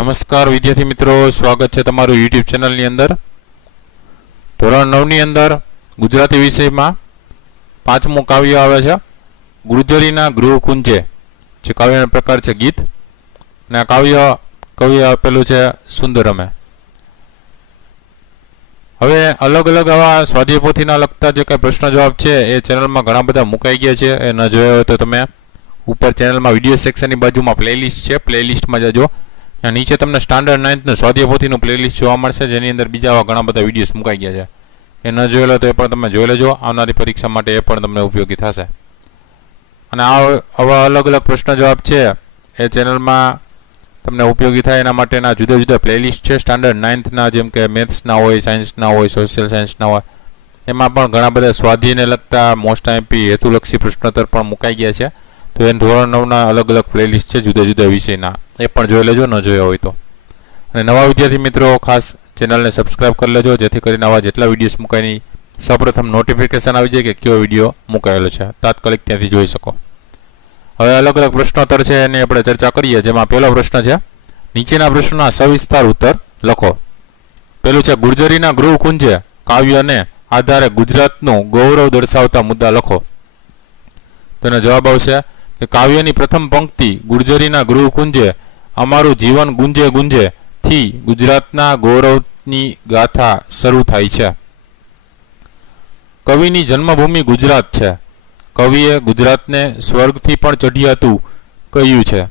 નમસ્કાર વિદ્યાર્થી મિત્રો, સ્વાગત છે તમારું યુટ્યુબ ચેનલની અંદર। ધોરણ 9ની અંદર ગુજરાતી વિષયમાં પાંચમું કાવ્ય આવે છે ગુર્જરીના ગૃહકુંજે, જે કાવ્યનો પ્રકાર છે ગીત, અને આ કાવ્ય કવિ આપેલું છે સુંદરમે। હવે અલગ અલગ આવા સ્વાધ્યાય પોથીના લગતા જે કંઈ પ્રશ્ન જવાબ છે એ ચેનલમાં ઘણા બધા મુકાઈ ગયા છે। એ ન જોયા હોય તો તમે ઉપર ચેનલમાં વિડીયો સેક્શનની બાજુમાં પ્લેલિસ્ટ છે, પ્લેલિસ્ટમાં જજો। ત્યાં નીચે તમને સ્ટાન્ડર્ડ 9નું સ્વાધ્યાય પોથીનું પ્લેલિસ્ટ જોવા મળશે, જેની અંદર બીજા આવા ઘણા બધા વિડીયોઝ મુકાઈ ગયા છે। એ ન જોયેલો તો એ પણ તમે જોઈ લેજો, આવનારી પરીક્ષા માટે એ પણ તમને ઉપયોગી થશે। અને આવા અલગ અલગ પ્રશ્ન જવાબ છે એ ચેનલમાં તમને ઉપયોગી થાય એના માટેના જુદા જુદા પ્લેલિસ્ટ છે। સ્ટાન્ડર્ડ 9ના જેમ કે મેથ્સના હોય, સાયન્સના હોય, સોશિયલ સાયન્સના હોય, એમાં પણ ઘણા બધા સ્વાધ્યાયને લગતા મોસ્ટ આઈએમપી હેતુલક્ષી પ્રશ્નોત્તર પણ મુકાઈ ગયા છે। તો એ ધોરણ 9ના અલગ અલગ પ્લેલિસ્ટ છે જુદા જુદા વિષયના, એ પણ જોઈ લેજો ન જોયા હોય તો। અને નવા વિદ્યાર્થી મિત્રો ખાસ ચેનલને સબસ્ક્રાઈબ કરી લેજો, જેથી કરીને આવા જેટલા વિડીયોઝ મુકાયની સૌપ્રથમ નોટિફિકેશન આવી જાય કે કયો વિડીયો મુકાયેલો છે, તાત્કાલિક ત્યાંથી જોઈ શકો। હવે અલગ અલગ પ્રશ્નોત્તર છે એની આપણે ચર્ચા કરીએ, જેમાં પહેલો પ્રશ્ન છે નીચેના પ્રશ્નોના સવિસ્તાર ઉત્તર લખો। પેલું છે ગુર્જરીના ગૃહકુંજે કાવ્યને આધારે ગુજરાતનું ગૌરવ દર્શાવતા મુદ્દા લખો। તેનો જવાબ આવશે કે કાવ્યની પ્રથમ પંક્તિ ગુર્જરીના ગૃહકુંજે અમારું જીવન ગુંજે ગુંજે થી ગુજરાતના ગૌરવની ગાથા શરૂ થાય છે। કવિની જન્મભૂમિ ગુજરાત છે। કવિએ ગુજરાતને સ્વર્ગથી પણ ચઢિયાતું કહ્યું છે।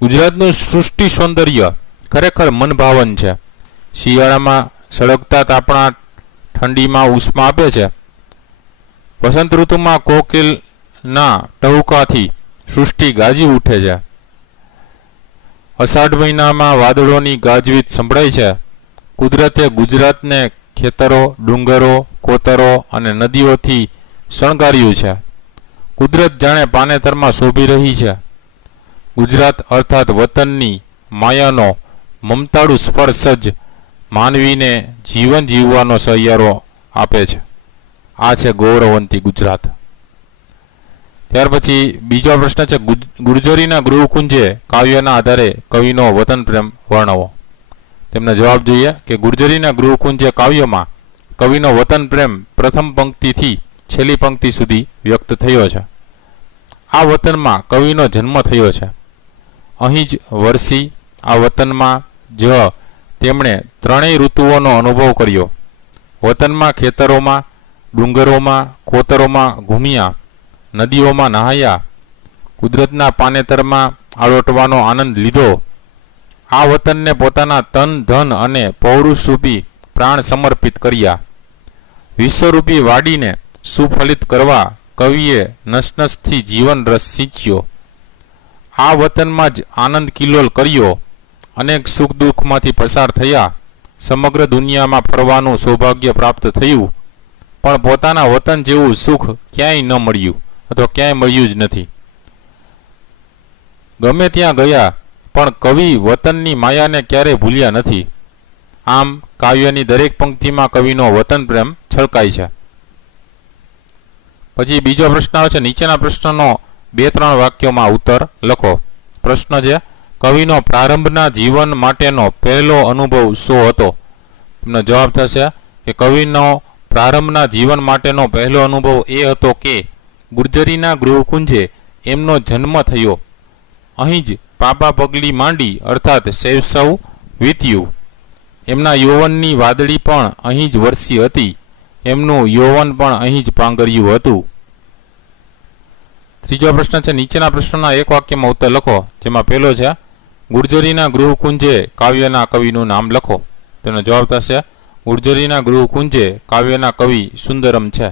ગુજરાતનું સૃષ્ટિ સૌંદર્ય ખરેખર મનભાવન છે। શિયાળામાં સળગતા તાપણા ઠંડીમાં ઉષ્મા આપે છે। વસંત ઋતુમાં કોકિલના ટહુકાથી સૃષ્ટિ ગાજી ઉઠે છે। અષાઢ મહિનામાં વાદળોની ગાજવીજ સંભળાય છે। કુદરતે ગુજરાતને ખેતરો, ડુંગરો, કોતરો અને નદીઓથી શણગાર્યું છે। કુદરત જાણે પાનેતરમાં શોભી રહી છે। ગુજરાત અર્થાત વતનની માયાનો મમતાળુ સ્પર્શ જ માનવીને જીવન જીવવાનો સહિયારો આપે છે। આ છે ગૌરવવંતી ગુજરાત। ત્યાર પછી બીજો પ્રશ્ન છે ગુર્જરીના ગૃહકુંજે કાવ્યના આધારે કવિનો વતન પ્રેમ વર્ણવો। તેમનો જવાબ જોઈએ કે ગુર્જરીના ગૃહકુંજે કાવ્યમાં કવિનો વતન પ્રેમ પ્રથમ પંક્તિથી છેલ્લી પંક્તિ સુધી વ્યક્ત થયો છે। આ વતનમાં કવિનો જન્મ થયો છે। અહીં જ વરસી આ વતનમાં જ તેમણે ત્રણેય ઋતુઓનો અનુભવ કર્યો। વતનમાં ખેતરોમાં, ડુંગરોમાં, કોતરોમાં ઘૂમ્યા, નદીઓમાં નહાયા, કુદરતના પાનેતરમાં આળોટવાનો આનંદ લીધો। આ વતનને પોતાના તન, ધન અને પૌરુષરૂપી પ્રાણ સમર્પિત કર્યા। વિશ્વરૂપી વાડીને સુફલિત કરવા કવિએ નસનસથી જીવન રસ સિંચ્યો। આ વતનમાં જ આનંદ કિલ્લોલ કર્યો। અનેક સુખ દુઃખમાંથી પસાર થયા। સમગ્ર દુનિયામાં ફરવાનું સૌભાગ્ય પ્રાપ્ત થયું, પણ પોતાના વતન જેવું સુખ ક્યાંય ન મળ્યું અથવા ક્યાંય મળ્યું જ નથી। ગમે ત્યાં ગયા પણ કવિ વતનની માયાને ક્યારેય ભૂલ્યા નથી। આમ કાવ્યની દરેક પંક્તિમાં કવિનો વતન પ્રેમ છલકાય છે। પછી બીજો પ્રશ્ન આવે છે નીચેના પ્રશ્નનો 2-3 વાક્યોમાં ઉત્તર લખો। પ્રશ્ન છે કવિનો પ્રારંભના જીવન માટેનો પહેલો અનુભવ શું હતો? એનો જવાબ થશે કે કવિનો પ્રારંભના જીવન માટેનો પહેલો અનુભવ એ હતો કે ગુર્જરીના ગૃહકુંજે એમનો જન્મ થયો। અહીં જ પાપા પગલી માંડી અર્થાત શૈશવ વીત્યું। એમના યૌવનની વાદળી પણ અહીં જ વરસી હતી। એમનું યૌવન પણ અહીં જ પાંગર્યું હતું। ત્રીજો પ્રશ્ન છે નીચેના પ્રશ્નોના એક વાક્યમાં ઉત્તર લખો, જેમાં પહેલો છે ગુર્જરીના ગૃહકુંજે કાવ્યના કવિનું નામ લખો। તેનો જવાબ થશે ગુર્જરીના ગૃહકુંજે કાવ્યના કવિ સુંદરમ છે।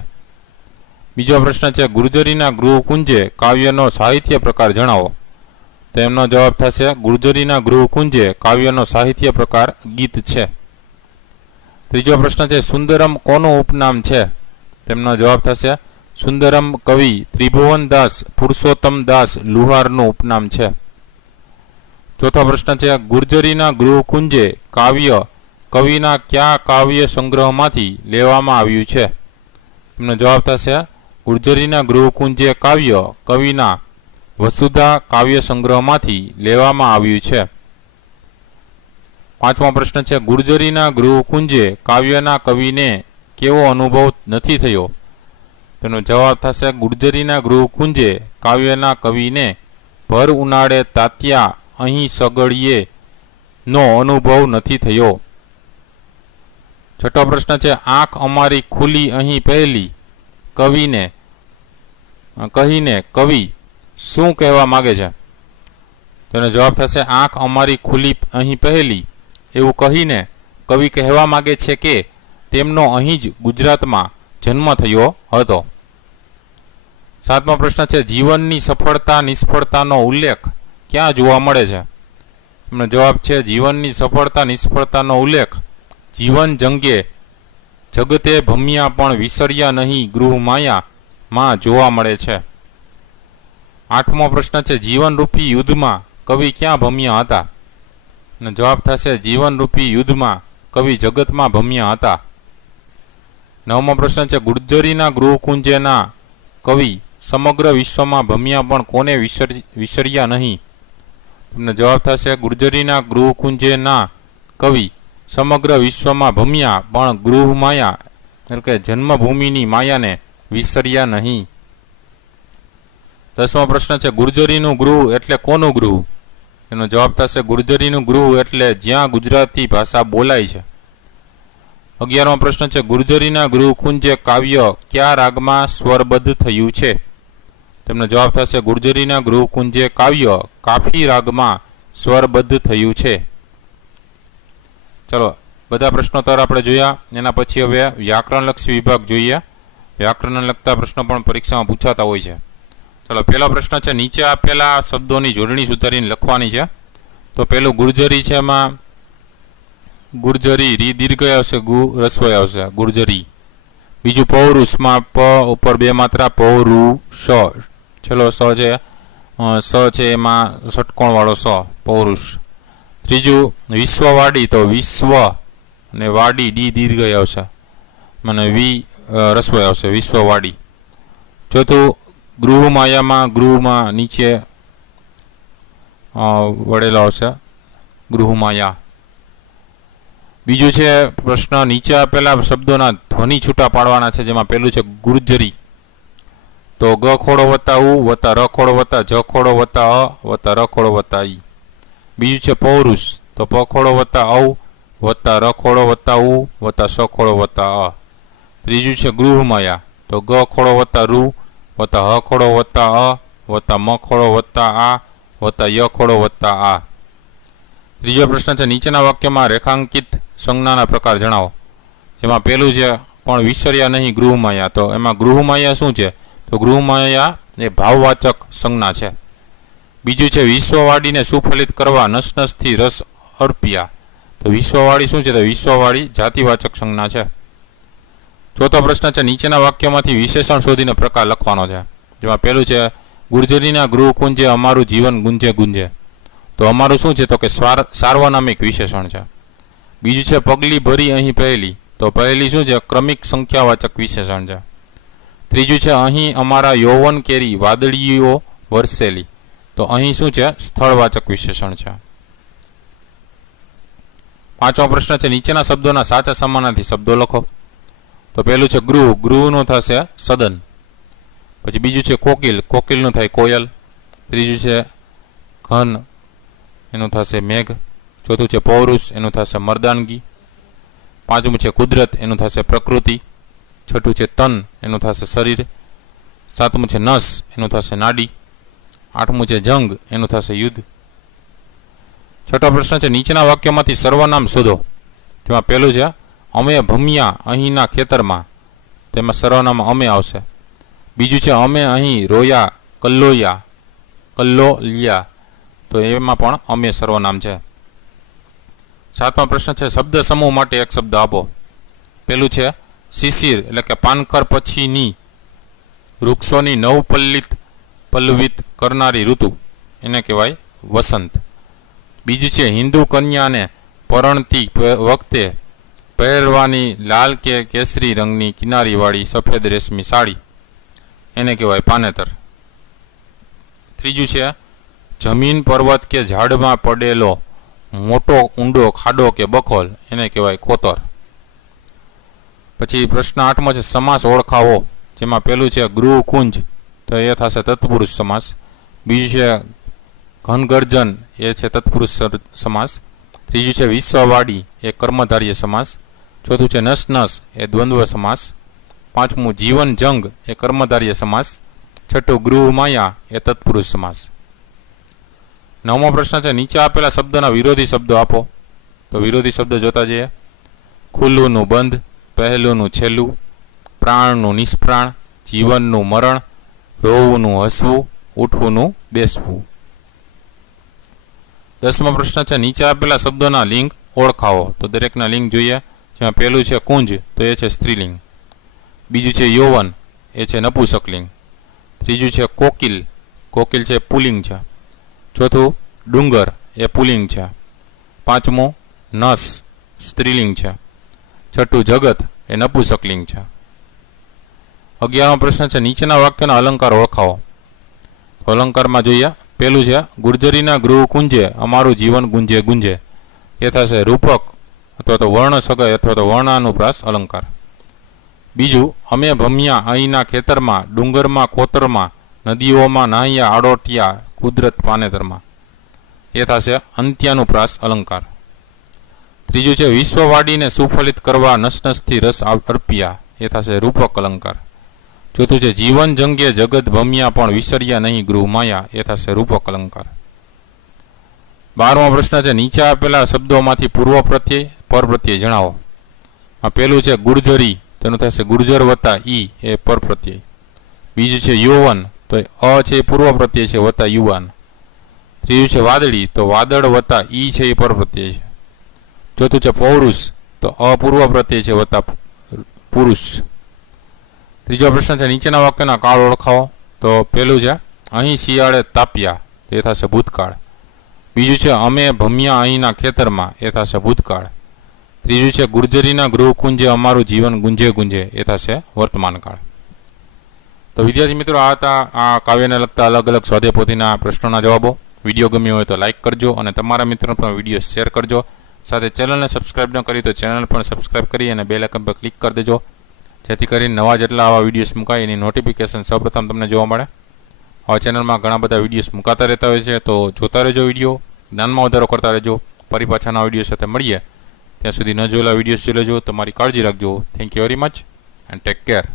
બીજો પ્રશ્ન છે ગુર્જરીના ગૃહકુંજે કાવ્યનો સાહિત્ય પ્રકાર જણાવો। તેમનો જવાબ થશે ગુર્જરીના ગૃહકુંજે કાવ્યનો સાહિત્ય પ્રકાર ગીત છે। ત્રીજો પ્રશ્ન છે સુંદરમ કોનું ઉપનામ છે? તેમનો જવાબ થશે સુંદરમ કવિ ત્રિભુવનદાસ પુરુષોત્તમદાસ લુહારનું ઉપનામ છે। ચોથો પ્રશ્ન છે ગુર્જરીના ગૃહકુંજે કાવ્ય કવિના કયા કાવ્ય સંગ્રહમાંથી લેવામાં આવ્યું છે? તેમનો જવાબ થશે ગુર્જરીના ગૃહકુંજે કાવ્ય કવિના વસુધા કાવ્ય સંગ્રહમાંથી લેવામાં આવ્યું છે? પાંચમો પ્રશ્ન છે, ગુર્જરીના ગૃહકુંજે કાવ્યના કવિને કેવો અનુભવ નથી થયો? તેનો જવાબ થશે ગુર્જરીના ગૃહકુંજે કાવ્યના કવિને ભર ઉનાળે તાત્યા અહીં સગડીએ નો અનુભવ નથી થયો. છઠ્ઠો પ્રશ્ન છે, આંખ અમારી ખુલી અહીં પહેલી કવિને કહીને કવિ શું કહેવા માગે છે? તેનો જવાબ થશે આંખ અમારી ખુલી અહીં પહેલી એવું કહીને કવિ કહેવા માગે છે કે તેમનો અહીં જ ગુજરાતમાં જન્મ થયો હતો. સાતમો પ્રશ્ન છે, જીવનની સફળતા નિષ્ફળતાનો ઉલ્લેખ ક્યાં જોવા મળે છે? એમનો જવાબ છે જીવનની સફળતા નિષ્ફળતાનો ઉલ્લેખ જીવન જંગે જગતે ભમ્યા પણ વિસર્યા નહીં ગૃહ માયામાં જોવા મળે છે. આઠમો પ્રશ્ન છે, જીવનરૂપી યુદ્ધમાં કવિ ક્યાં ભમ્યા હતા? અને જવાબ થશે જીવનરૂપી યુદ્ધમાં કવિ જગતમાં ભમ્યા હતા. નવમો પ્રશ્ન છે, ગુર્જરીના ગૃહકુંજેના કવિ સમગ્ર વિશ્વમાં ભમ્યા પણ કોને વિસર્યા નહીં? તમને જવાબ થશે ગુર્જરીના ગૃહકુંજેના કવિ સમગ્ર વિશ્વમાં ભમ્યા પણ ગૃહ માયા એટલે કે જન્મભૂમિની માયાને વિસર્યા નહીં. દસમો પ્રશ્ન છે, ગુર્જરીનું ગૃહ એટલે કોનું ગૃહ? એનો જવાબ થશે ગુર્જરીનું ગૃહ એટલે જ્યાં ગુજરાતી ભાષા બોલાય છે. 11મો પ્રશ્ન છે, ગુર્જરીના ગૃહકુંજે કાવ્ય કયા રાગમાં સ્વરબદ્ધ થયું છે? તેમનો જવાબ થશે ગુર્જરીના ગૃહકુંજે કાવ્ય કાફી રાગમાં સ્વરબદ્ધ થયું છે. ચલો બધા પ્રશ્નોત્તર આપણે જોયા. એના પછી હવે વ્યાકરણલક્ષી વિભાગ જોઈએ. વ્યાકરણને લગતા પ્રશ્નો પણ પરીક્ષામાં પૂછાતા હોય છે. ચલો પહેલો પ્રશ્ન છે, નીચે આપેલા શબ્દોની જોડણી સુધારીને લખવાની છે. તો પહેલું ગુર્જરી છે, એમાં ગુર્જરી રી દીર્ઘ આવશે, ગુ રસ્વય આવશે ગુર્જરી. બીજું પૌરુષમાં પ ઉપર બે માત્રા પૌરુષ, છેલ્લો સ છે સ છે એમાં ષટકોણ વાળો સ પૌરુષ. ત્રીજું વિશ્વવાડી તો વિશ્વ અને વાડી ડી દીર્ઘ આવશે મને વી રસ્વય આવશે વિશ્વવાડી. ચોથું ગૃહમાયામાં ગૃહમાં નીચે વળેલો આવશે ગૃહમાયા. બીજું છે પ્રશ્ન, નીચે આપેલા શબ્દોના ધ્વનિ છૂટા પાડવાના છે, જેમાં પહેલું છે ગુર્જરી તો ગ ખોડો વત્તા ઉ વત્તા ર ખોડો વત્તા જ ખોડો વત્તા અ વત્તા ર ખોડો વત્તા ઈ. બીજું છે પૌરુષ તો પ ખોડો વત્તા ઔ વત્તા ર ખોડો વત્તા ઉ વત્તા સ ખોડો વત્તા અ. ત્રીજું છે ગૃહમાયા તો ગ ખોડો વત્તા રૂ વત્તા હ ખોડો વત્તા અ વત્તા મ ખોડો વત્તા આ વત્તા ય ખોડો વત્તા આ. ત્રીજો પ્રશ્ન છે, નીચેના વાક્યમાં રેખાંકિત સંજ્ઞાના પ્રકાર જણાવો. જેમાં પહેલું છે પણ વિસર્યા નહીં ગૃહમાયા, તો એમાં ગૃહમાયા શું છે? તો ગૃહમાયા એ ભાવવાચક સંજ્ઞા છે. બીજું છે વિશ્વવાડીને સુફલિત કરવા નસનસથી રસ અર્પ્યા, તો વિશ્વવાડી શું છે? તો વિશ્વવાડી જાતિવાચક સંજ્ઞા છે. ચોથો પ્રશ્ન છે, નીચેના વાક્યોમાંથી વિશેષણ શોધીને પ્રકાર લખવાનો છે. જેમાં પહેલું છે ગુર્જરીના ગૃહકુંજે અમારું જીવન ગુંજે ગુંજે, તો અમારું શું છે? તો કે સાર્વનામિક વિશેષણ છે. બીજું છે પગલી ભરી અહીં પહેલી, તો પહેલી શું છે? ક્રમિક સંખ્યાવાચક વિશેષણ છે. ત્રીજું છે અહીં અમારા યૌવન કેરી વાદળીઓ વરસેલી, તો અહીં શું છે? સ્થળવાચક વિશેષણ છે. પાંચમો પ્રશ્ન છે, નીચેના શબ્દોના સાચા સમાનાર્થી શબ્દો લખો. તો પહેલું છે ગૃહ, ગૃહનું થશે સદન. પછી બીજું છે કોકિલ, કોકિલનું થાય કોયલ. ત્રીજું છે ઘન, એનું થશે મેઘ. ચોથું છે પૌરુષ, એનું થશે મર્દાનગી. પાંચમું છે કુદરત, એનું થશે પ્રકૃતિ. છઠ્ઠું છે તન, એનું થશે શરીર. સાતમું છે નસ, એનું થશે નાડી. આઠમું છે જંગ, એનું થશે યુદ્ધ. છઠ્ઠો પ્રશ્ન છે, નીચેના વાક્યમાંથી સર્વનામ શોધો. તેમાં પહેલું છે અમે ભમ્યા અહીંના ખેતરમાં, તેમાં સર્વનામ અમે આવશે. બીજું છે અમે અહીં રોયા કલ્લોયા કલ્લોલિયા, તો એમાં પણ અમે સર્વનામ છે. સાતમો પ્રશ્ન છે, શબ્દ સમૂહ માટે એક શબ્દ આપો. પેલું છે શિશિર એટલે કે પાનખર પછીની વૃક્ષોની પલ્લવિત કરનારી ઋતુ, એને કહેવાય વસંત. બીજું છે હિન્દુ કન્યાને પરણતી વખતે પહેરવાની લાલ કે કેસરી રંગની કિનારીવાળી સફેદ રેશમી સાડી, એને કહેવાય પાનેતર. ત્રીજું છે જમીન, પર્વત કે ઝાડમાં પડેલો મોટો ઊંડો ખાડો કે બખોલ એને કહેવાય કોતર. પછી પ્રશ્ન 8મો છે સમાસ ઓળખાવો, જેમાં પહેલું છે ગૃહ કુંજ, તો એ થશે તત્પુરુષ સમાસ. બીજું છે ઘનગર્જન, એ છે તત્પુરુષ સમાસ. ત્રીજું છે વિશ્વવાડી, એ કર્મધાર્ય સમાસ. ચોથું છે નસ નસ, એ દ્વંદ્વ સમાસ. પાંચમું જીવન જંગ, એ કર્મધાર્ય સમાસ. છઠ્ઠું ગૃહ માયા, એ તત્પુરુષ સમાસ. 9મો પ્રશ્ન છે નીચે આપેલા શબ્દના વિરોધી શબ્દો આપો. તો વિરોધી શબ્દ જોતા જઈએ. ખુલ્લુંનું બંધ, પહેલુંનું છેલ્લું, પ્રાણનું નિષ્પ્રાણ, જીવનનું મરણ, રોવુંનું હસવું, ઉઠવુંનું બેસવું. 10મો પ્રશ્ન છે નીચે આપેલા શબ્દોના લિંગ ઓળખાવો. તો દરેકના લિંગ જોઈએ. જેમાં પહેલું છે કુંજ, તો એ છે સ્ત્રીલિંગ. બીજું છે યૌવન, એ છે નપુંસકલિંગ. ત્રીજું છે કોકિલ, કોકિલ છે પુલિંગ છે. ચોથું ડુંગર, એ પુલિંગ છે. પાંચમું નસ, સ્ત્રીલિંગ છે. છઠ્ઠું જગત, એ નપુંસકલિંગ છે. 11મો પ્રશ્ન છે નીચેના વાક્યના અલંકાર ઓળખાવો. તો અલંકારમાં જોઈએ. પહેલું છે ગુર્જરીના ગૃહ કુંજે અમારું જીવન ગુંજે ગુંજે, એ થશે રૂપક અથવા તો વર્ણ સગાઈ અથવા તો વર્ણાનુપ્રાસ અલંકાર. બીજું અમે ભમ્યા અહીંના ખેતરમાં, ડુંગરમાં કોતરમાં, નદીઓમાં નાહ્યા આડોટિયા કુદરત પાનેતરમાં, એ થશે અંત્યાનુપ્રાસ અલંકાર. ત્રીજું છે વિશ્વવાડીને સુફલિત કરવા નસનસથી રસ અર્પ્યા, એ થશે રૂપક અલંકાર. ચોથું છે જીવન જંગે જગત ભમ્યા પણ વિસર્યા નહીં ગૃહ માયા, એ થશે રૂપક અલંકાર. 12મો પ્રશ્ન છે નીચે આપેલા શબ્દોમાંથી પૂર્વ પ્રત્યય પર પ્રત્યય જણાવો. પહેલું છે ગુર્જરી, તેનું થશે ગુર્જર વત્તા ઈ, એ પર પ્રત્યય. બીજું છે યૌવન, તો અ છે એ પૂર્વ પ્રત્યય છે વત્તા યુવાન. ત્રીજું છે વાદળી, તો વાદળ વત્તા ઈ છે એ પર પ્રત્યય છે. ચોથું છે પૌરુષ, તો અપૂર્વ પ્રત્યય છે વત્તા પુરુષ. ત્રીજો પ્રશ્ન છે નીચેના વાક્યના કાળ ઓળખાવો. તો પહેલું છે અહીં શિયાળે તાપ્યા, એ થશે ભૂતકાળ. બીજું છે અમે ભમ્યા અહીંના ખેતરમાં, એ થશે ભૂતકાળ. ત્રીજું છે ગુર્જરીના ગૃહ કુંજે અમારું જીવન ગુંજે ગુંજે, એ થશે વર્તમાન કાળ. તો વિદ્યાર્થી મિત્રો, આ હતા આ કાવ્યને લગતા અલગ અલગ સ્વાધ્યાય પોથીના પ્રશ્નોના જવાબો. વિડીયો ગમ્યો હોય તો લાઇક કરજો અને તમારા મિત્રોને પણ વિડીયો શેર કરજો. સાથે ચેનલને સબસ્ક્રાઇબ ન કરી તો ચેનલ પણ સબસ્ક્રાઇબ કરી અને બેલ આઇકન પર ક્લિક કરી દેજો, જેથી કરીને નવા જેટલા આવા વિડીયોઝ મુકાય એની નોટિફિકેશન સૌપ્રથમ તમને જોવા મળે. આ ચેનલમાં ઘણા બધા વિડીયોઝ મુકાતા રહેતા હોય છે, તો જોતા રહેજો વિડીયો, જ્ઞાનમાં વધારો કરતા રહેજો. ફરી પાછાના વિડીયો સાથે મળીએ. ત્યાં સુધી ન જોયેલા વિડીયોઝ જોઈ લેજો. તમારી કાળજી રાખજો. Thank you very much and take care.